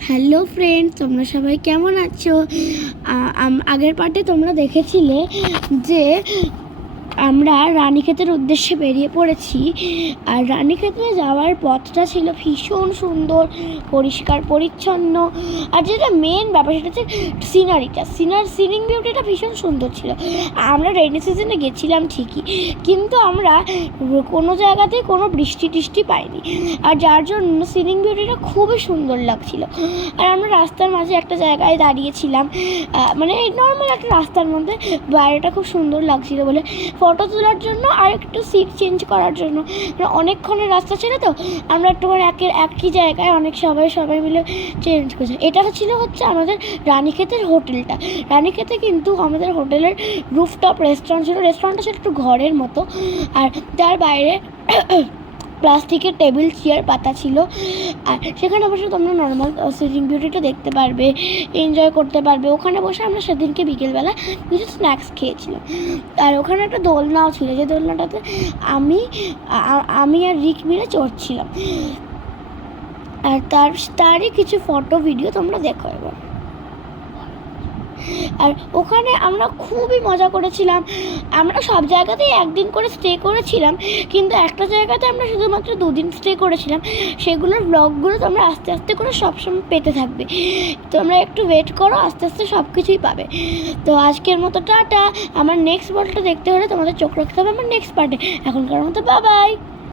Hello friend, তোমরা সবাই কেমন আছো? আগের পার্টে তোমরা দেখেছিলে যে আমরা রানীক্ষেতের উদ্দেশ্যে বেরিয়ে পড়েছি। আর রানীক্ষেতে যাওয়ার পথটা ছিল ভীষণ সুন্দর, পরিষ্কার পরিচ্ছন্ন। আর যেটা মেন ব্যাপার সেটা হচ্ছে সিনিং বিউটিটা ভীষণ সুন্দর ছিল। আমরা রেইনি সিজনে গেছিলাম ঠিকই, কিন্তু আমরা কোনো জায়গাতেই কোনো বৃষ্টি টিষ্টি পাইনি, আর যার জন্য সিনিং বিউটিটা খুবই সুন্দর লাগছিল। আর আমরা রাস্তার মাঝে একটা জায়গায় দাঁড়িয়েছিলাম, মানে নর্মাল একটা রাস্তার মধ্যে। বাইরেটা খুব সুন্দর লাগছিল বলে ফটো তোলার জন্য আর একটু সিট চেঞ্জ করার জন্য, অনেকক্ষণের রাস্তা ছিল তো আমরা একটুখানি একই জায়গায় সবাই মিলে চেঞ্জ করেছি। এটা হচ্ছে আমাদের রানীক্ষেতের হোটেলটা। রানীক্ষেতে কিন্তু আমাদের হোটেলের রুফটপ রেস্টুরেন্ট ছিল। রেস্টুরেন্টটা ছিল একটু ঘরের মতো, আর তার বাইরে প্লাস্টিকের টেবিল চেয়ার পাতা ছিল। আর সেখানে বসে তোমরা নর্মাল সিটিং বিউটিটা দেখতে পারবে, এনজয় করতে পারবে। ওখানে বসে আমরা সেদিনকে বিকেলবেলা কিছু স্ন্যাক্স খেয়েছিলাম। আর ওখানে একটা দোলনাও ছিল, যে দোলনাটাতে আমি আর রিক মিলে চড়ছিলাম। আর তারই কিছু ফটো ভিডিও তোমরা দেখো এবার। আর ওখানে আমরা খুবই মজা করেছিলাম। আমরা সব জায়গাতেই একদিন করে স্টে করেছিলাম, কিন্তু একটা জায়গাতে আমরা শুধুমাত্র 2 দিন স্টে করেছিলাম। সেগুলোর ব্লগগুলো তোমরা আস্তে আস্তে করে সবসময় পেতে থাকবে। তোমরা একটু ওয়েট করো, আস্তে আস্তে সব কিছুই পাবে। তো আজকের মতো টাটা। আমার নেক্সট পার্টটা দেখতে হলে তোমাদের চোখ রাখতে হবে আমার নেক্সট পার্টে। এখনকার মতো বাই বাই।